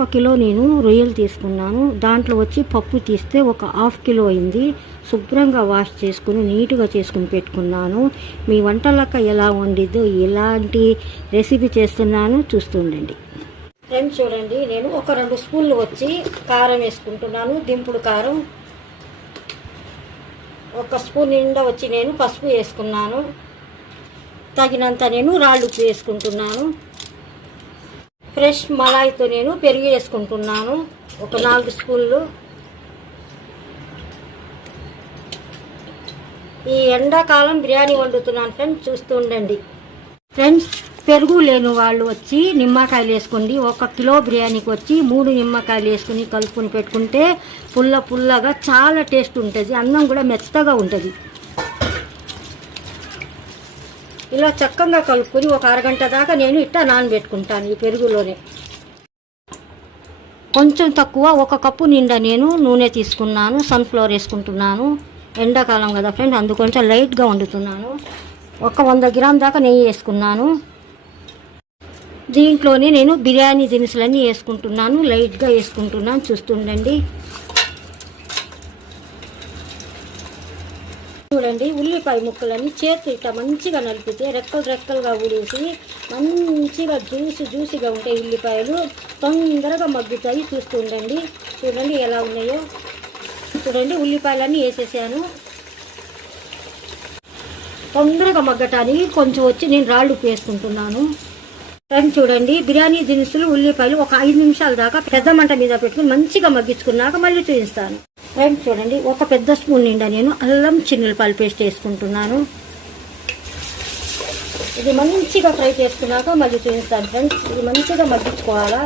ఒక కిలో నేను రొయ్యలు తీసుకున్నాను. దాంట్లో వచ్చి పప్పు తీస్తే ఒక హాఫ్ కిలో అయింది. శుభ్రంగా వాష్ చేసుకుని నీట్గా చేసుకుని పెట్టుకున్నాను. మీ వంటలక్క ఎలా వండిద్దో ఎలాంటి రెసిపీ చేస్తున్నాను. చూస్తుండండి. ఫ్రెండ్స్ చూడండి నేను ఒక రెండు స్పూన్లు వచ్చి కారం వేసుకుంటున్నాను. దింపుడు కారం. ఒక స్పూన్ నిండా వచ్చి నేను పసుపు వేసుకున్నాను. తగినంత నేను రాళ్ళు వేసుకుంటున్నాను. ఫ్రెష్ మలాయితో నేను పెరుగు వేసుకుంటున్నాను ఒక నాలుగు స్పూన్లు. ఈ ఎండాకాలం బిర్యానీ వండుతున్నాను ఫ్రెండ్స్ చూస్తూ ఉండండి. ఫ్రెండ్స్ పెరుగు లేని వాళ్ళు వచ్చి నిమ్మకాయలు వేసుకోండి. ఒక కిలో బిర్యానీకి వచ్చి మూడు నిమ్మకాయలు వేసుకుని కలుపుకొని పెట్టుకుంటే పుల్ల పుల్లగా చాలా టేస్ట్ ఉంటుంది. అన్నం కూడా మెత్తగా ఉంటుంది. ఇలా చక్కగా కలుపుకొని ఒక అరగంట దాకా నేను ఇట్టా నానబెట్టుకుంటాను ఈ పెరుగులోనే. కొంచెం తక్కువ ఒక కప్పు నిండా నేను నూనె తీసుకున్నాను సన్ఫ్లవర్ వేసుకుంటున్నాను. ఎండాకాలం కదా ఫ్రెండ్ అందు కొంచెం లైట్గా వండుతున్నాను. ఒక వంద గ్రామ్ దాకా నెయ్యి వేసుకున్నాను. దీంట్లోనే నేను బిర్యానీ దినుసులన్నీ వేసుకుంటున్నాను లైట్గా వేసుకుంటున్నాను. చూస్తుండండి. చూడండి ఉల్లిపాయ ముక్కలన్నీ చేతి ఇట్లా మంచిగా నలిపితే రెక్కలు రెక్కలుగా ఊడేసి మంచిగా జ్యూసి జ్యూసిగా ఉంటాయి ఉల్లిపాయలు తొందరగా మగ్గుతాయి. చూస్తూ ఉండండి. చూడండి ఎలా ఉన్నాయో. చూడండి ఉల్లిపాయలన్నీ వేసేసాను. తొందరగా మగ్గటానికి కొంచెం వచ్చి నేను రాళ్ళు వేసుకుంటున్నాను. ఫ్రెండ్ చూడండి బిర్యానీ దినుసులు ఉల్లిపాయలు ఒక ఐదు నిమిషాల దాకా పెద్ద మంట మీద పెట్టుకుని మంచిగా మగ్గించుకున్నాక మళ్ళీ చూపిస్తాను. ఫ్రెండ్స్ చూడండి. ఒక పెద్ద స్పూన్ నిండా నేను అల్లం చిన్నులపాయలు పేస్ట్ వేసుకుంటున్నాను ఇది మంచిగా ఫ్రై చేసుకున్నాక మళ్ళీ చూపిస్తాను ఫ్రెండ్స్. ఇది మంచిగా మగ్గించుకోవాలా?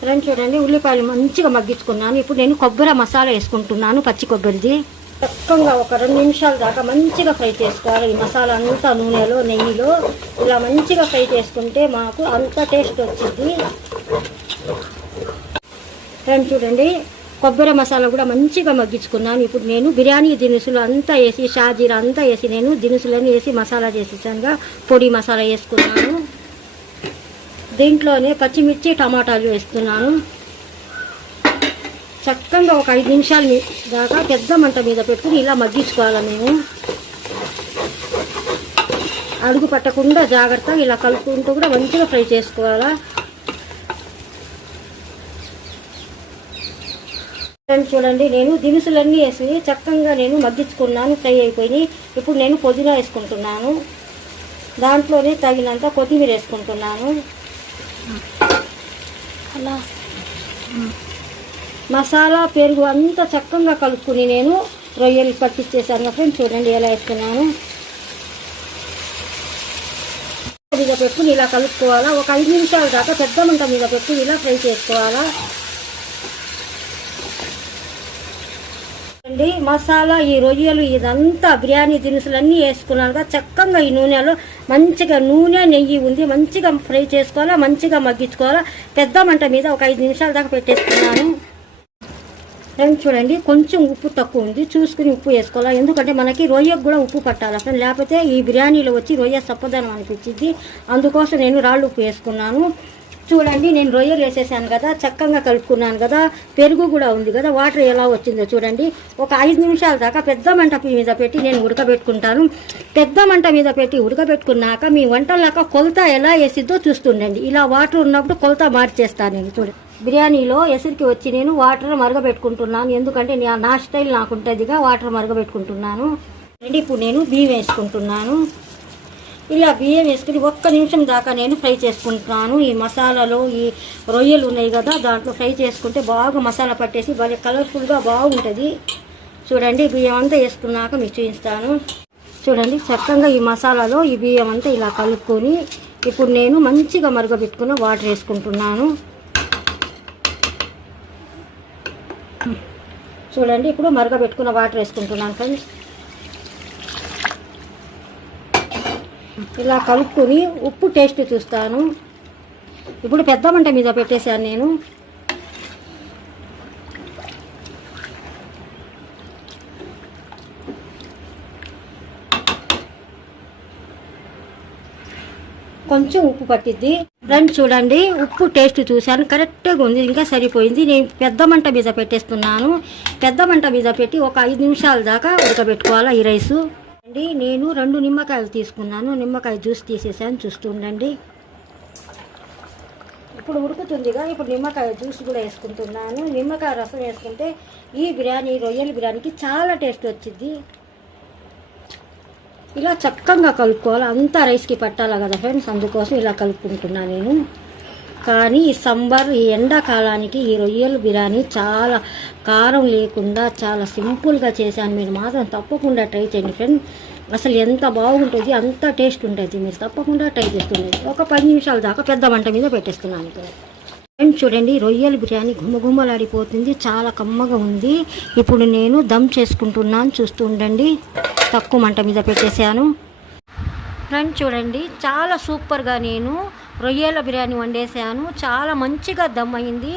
ఫ్రెండ్స్ చూడండి. ఉల్లిపాయలు మంచిగా మగ్గించుకున్నాను. ఇప్పుడు నేను కొబ్బరి మసాలా వేసుకుంటున్నాను పచ్చి కొబ్బరిది. చక్కగా ఒక రెండు నిమిషాల దాకా మంచిగా ఫ్రై చేసుకోవాలి. ఈ మసాలా అంతా నూనెలో నెయ్యిలో ఇలా మంచిగా ఫ్రై చేసుకుంటే మాకు అంత టేస్ట్ వచ్చింది. ఫ్రెండ్స్ చూడండి. కొబ్బరి మసాలా కూడా మంచిగా మగ్గించుకున్నాను. ఇప్పుడు నేను బిర్యానీ దినుసులు అంతా వేసి షాజీరా అంతా వేసి నేను దినుసులన్నీ వేసి మసాలా చేసేసానుగా. పొడి మసాలా వేసుకున్నాను. దీంట్లోనే పచ్చిమిర్చి టమాటాలు వేస్తున్నాను. చక్కగా ఒక ఐదు నిమిషాలు మీ- దాకా పెద్ద మంట మీద పెట్టుకుని ఇలా మగ్గించుకోవాలి మేము. అడుగు పట్టకుండా జాగ్రత్తగా ఇలా కలుపుకుంటూ కూడా మంచిగా ఫ్రై చేసుకోవాలా. చూడండి నేను దినుసులన్నీ వేసి చక్కగా నేను మగ్గించుకున్నాను ఫ్రై అయిపోయి ఇప్పుడు నేను పుదీనా వేసుకుంటున్నాను. దాంట్లోనే తగినంత కొత్తిమీర వేసుకుంటున్నాను. అలా. మసాలా పెరుగు అంతా చక్కగా కలుపుకుని నేను రొయ్యలు పట్టించేసాను ఫ్రెండ్ చూడండి ఎలా వేస్తున్నాను. మీద పెట్టుకుని ఇలా కలుపుకోవాలా? ఒక ఐదు నిమిషాల దాకా పెద్ద మంట మీద పెట్టుకుని ఇలా ఫ్రై చేసుకోవాలా? అండి మసాలా ఈ రొయ్యలు ఇదంతా బిర్యానీ దినుసులన్నీ వేసుకున్నాక చక్కగా ఈ నూనెలో మంచిగా నూనె నెయ్యి ఉంది మంచిగా ఫ్రై చేసుకోవాలా మంచిగా మగ్గించుకోవాలా పెద్ద మంట మీద ఒక ఐదు నిమిషాల దాకా పెట్టేసుకున్నాను. ఫ్రెండ్స్ చూడండి కొంచెం ఉప్పు తక్కువ ఉంది చూసుకుని ఉప్పు వేసుకోవాలి ఎందుకంటే మనకి రొయ్యకు కూడా ఉప్పు పట్టాలి ఫ్రెండ్ లేకపోతే ఈ బిర్యానీలో వచ్చి రొయ్య సప్పదనం అనిపించింది అందుకోసం నేను రాళ్ళు ఉప్పు వేసుకున్నాను. చూడండి నేను రొయ్యలు వేసేసాను కదా చక్కగా కలుపుకున్నాను కదా పెరుగు కూడా ఉంది కదా వాటర్ ఎలా వచ్చిందో చూడండి. ఒక ఐదు నిమిషాల దాకా పెద్ద మంట మీద పెట్టి నేను ఉడకబెట్టుకుంటాను. పెద్ద మంట మీద పెట్టి ఉడకబెట్టుకున్నాక మీ వంటలాక కొలత ఎలా వేసిద్దో చూస్తుండండి. ఇలా వాటర్ ఉన్నప్పుడు కొలత మార్చేస్తాను నేను చూడండి బిర్యానీలో ఎసరికి వచ్చి నేను వాటర్ మరగబెట్టుకుంటున్నాను. ఎందుకంటే నా- నా స్టైల్ నాకు ఉంటుందిగా వాటర్ మరగబెట్టుకుంటున్నాను. అండి ఇప్పుడు నేను బియ్యం వేసుకుంటున్నాను. ఇలా బియ్యం వేసుకుని ఒక్క నిమిషం దాకా నేను ఫ్రై చేసుకుంటున్నాను. ఈ మసాలాలో ఈ రొయ్యలు ఉన్నాయి కదా దాంట్లో ఫ్రై చేసుకుంటే బాగా మసాలా పట్టేసి భలే కలర్ఫుల్గా బాగుంటుంది. చూడండి బియ్యం అంతా వేసుకున్నాక మీకు చూపిస్తాను. చూడండి చక్కగా ఈ మసాలాలో ఈ బియ్యం అంతా ఇలా కలుపుకొని ఇప్పుడు నేను మంచిగా మరగబెట్టుకున్న వాటర్ వేసుకుంటున్నాను. చూడండి ఇప్పుడు మరగబెట్టుకున్న వాటర్ వేసుకుంటున్నాను ఫ్రెండ్స్. ఇలా కలుపుకొని ఉప్పు టేస్ట్ చూస్తాను. ఇప్పుడు పెద్ద మంట మీద పెట్టేశాను నేను. కొంచెం ఉప్పు పట్టిద్ది. ఫ్రెండ్ చూడండి ఉప్పు టేస్ట్ చూశాను. కరెక్ట్గా ఉంది ఇంకా సరిపోయింది. నేను పెద్ద మంట మీద పెట్టేస్తున్నాను. పెద్ద మంట మీద పెట్టి ఒక ఐదు నిమిషాల దాకా ఉడకబెట్టుకోవాలా ఈ రైసు. అండి నేను రెండు నిమ్మకాయలు తీసుకున్నాను. నిమ్మకాయ జ్యూస్ తీసేసాను చూస్తుండండి ఇప్పుడు ఉడుకుతుందిగా ఇప్పుడు నిమ్మకాయ జ్యూస్ కూడా వేసుకుంటున్నాను. నిమ్మకాయ రసం వేసుకుంటే ఈ బిర్యానీ రొయ్యల బిర్యానీకి చాలా టేస్ట్ వచ్చింది ఇలా చక్కగా కలుపుకోవాలి. అంతా రైస్కి పట్టాలి కదా ఫ్రెండ్స్? అందుకోసం ఇలా కలుపుకుంటున్నాను నేను. కానీ ఈ సంబర్ ఈ ఎండాకాలానికి ఈ రొయ్యల బిర్యానీ చాలా కారం లేకుండా చాలా సింపుల్గా చేశాను. మీరు మాత్రం తప్పకుండా ట్రై చేయండి ఫ్రెండ్. అసలు ఎంత బాగుంటుంది అంత టేస్ట్ ఉంటుంది. మీరు తప్పకుండా ట్రై చేస్తుంది ఒక పది నిమిషాల దాకా పెద్ద మంట మీద పెట్టేస్తున్నాను ఇక్కడ. ఫ్రెండ్స్ చూడండి రొయ్యల బిర్యానీ గుమ్మగుమ్మలాడిపోతుంది చాలా కమ్మగా ఉంది. ఇప్పుడు నేను దమ్ చేసుకుంటున్నాను. చూస్తూ ఉండండి. తక్కువ మంట మీద పెట్టేశాను. ఫ్రెండ్స్ చూడండి చాలా సూపర్గా నేను రొయ్యల బిర్యానీ వండేసాను చాలా మంచిగా దమ్ అయింది.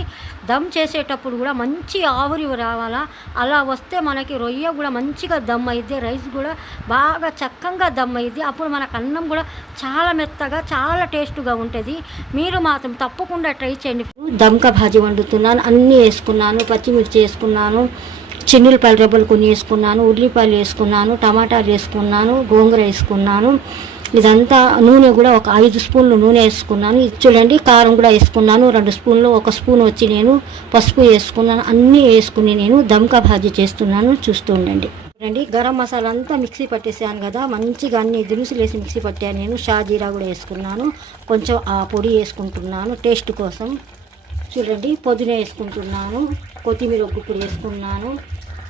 దమ్ చేసేటప్పుడు కూడా మంచి ఆవిరి రావాలా? అలా వస్తే మనకి రొయ్య కూడా మంచిగా దమ్ అయింది రైస్ కూడా బాగా చక్కగా దమ్ అయింది అప్పుడు మనకు అన్నం కూడా చాలా మెత్తగా చాలా టేస్ట్గా ఉంటుంది. మీరు మాత్రం తప్పకుండా ట్రై చేయండి. దమ్కా భాజీ వండుతున్నాను అన్నీ వేసుకున్నాను పచ్చిమిర్చి వేసుకున్నాను చిన్నులపాయలు రెబ్బలు కొన్ని వేసుకున్నాను ఉల్లిపాయలు వేసుకున్నాను టమాటాలు వేసుకున్నాను గోంగూర వేసుకున్నాను. ఇదంతా నూనె కూడా ఒక ఐదు స్పూన్లు నూనె వేసుకున్నాను. ఇది చూడండి కారం కూడా వేసుకున్నాను. రెండు స్పూన్లు ఒక స్పూన్ వచ్చి నేను పసుపు వేసుకున్నాను. అన్నీ వేసుకుని నేను దమ్కా భాజీ చేస్తున్నాను. చూస్తూ ఉండండి. చూడండి గరం మసాలా అంతా మిక్సీ పట్టేసాను కదా. మంచిగా అన్ని దినుసులు వేసి మిక్సీ పట్టాను నేను. షాజీరా కూడా వేసుకున్నాను. కొంచెం ఆ పొడి వేసుకుంటున్నాను టేస్ట్ కోసం. చూడండి పొద్దున వేసుకుంటున్నాను. కొత్తిమీర ఒక్కొక్కటి వేసుకున్నాను.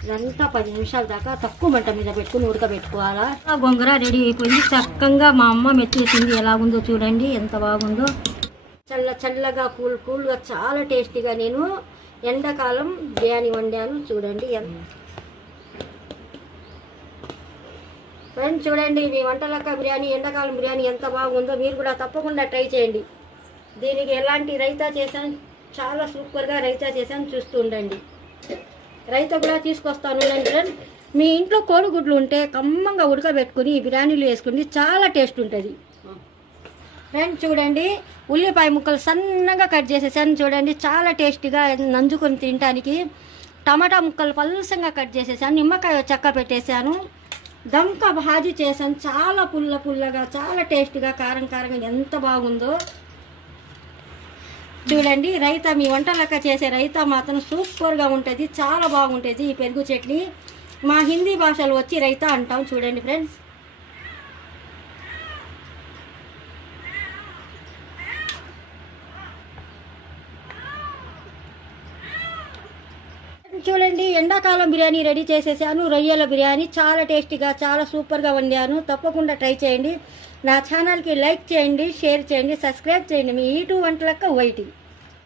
ఇదంతా పది నిమిషాల దాకా తక్కువ మంట మీద పెట్టుకుని ఉడకబెట్టుకోవాలా? గొంగర రెడీ అయిపోయింది. చక్కగా మా అమ్మ మెచ్చేసింది ఎలాగుందో చూడండి. ఎంత బాగుందో. చల్ల చల్లగా కూల్ కూల్గా చాలా టేస్టీగా నేను ఎండాకాలం బిర్యానీ వండాను. చూడండి ఫ్రెండ్స్ చూడండి మీ వంటలక్క బిర్యానీ ఎండాకాలం బిర్యానీ ఎంత బాగుందో. మీరు కూడా తప్పకుండా ట్రై చేయండి. దీనికి ఎలాంటి రైతా చేశాను? చాలా సూపర్గా రైతా చేశాను. చూస్తూ ఉండండి. రైతా కూడా తీసుకొస్తాను ఉండండి ఫ్రెండ్ మీ ఇంట్లో కోడిగుడ్లు ఉంటే కమ్మంగా ఉడకబెట్టుకుని బిర్యానీలు వేసుకుని చాలా టేస్ట్ ఉంటుంది. ఫ్రెండ్ చూడండి ఉల్లిపాయ ముక్కలు సన్నగా కట్ చేసేసాను. చూడండి చాలా టేస్టీగా నంజుకొని తినడానికి టమాటా ముక్కలు పలుసంగా కట్ చేసేసాను. నిమ్మకాయ చెక్క పెట్టేశాను. దంక భాజీ చేశాను. చాలా పుల్ల పుల్లగా చాలా టేస్టీగా కారం కారంగా ఎంత బాగుందో. చూడండి రైతా మీ వంట లెక్క చేసే రైతా మాత్రం సూపర్గా ఉంటుంది చాలా బాగుంటుంది ఈ పెరుగు చట్నీ. మా హిందీ భాషలో వచ్చి రైతా అంటాం చూడండి ఫ్రెండ్స్. చూడండి ఎండాకాలం బిర్యానీ రెడీ చేసేసాను రొయ్యల బిర్యానీ చాలా టేస్టీగా చాలా సూపర్గా వండాను తప్పకుండా ట్రై చేయండి. నా ఛానల్కి లైక్ చేయండి షేర్ చేయండి సబ్స్క్రైబ్ చేయండి. మీ ఈ టూ వంటలక్క వైటీ.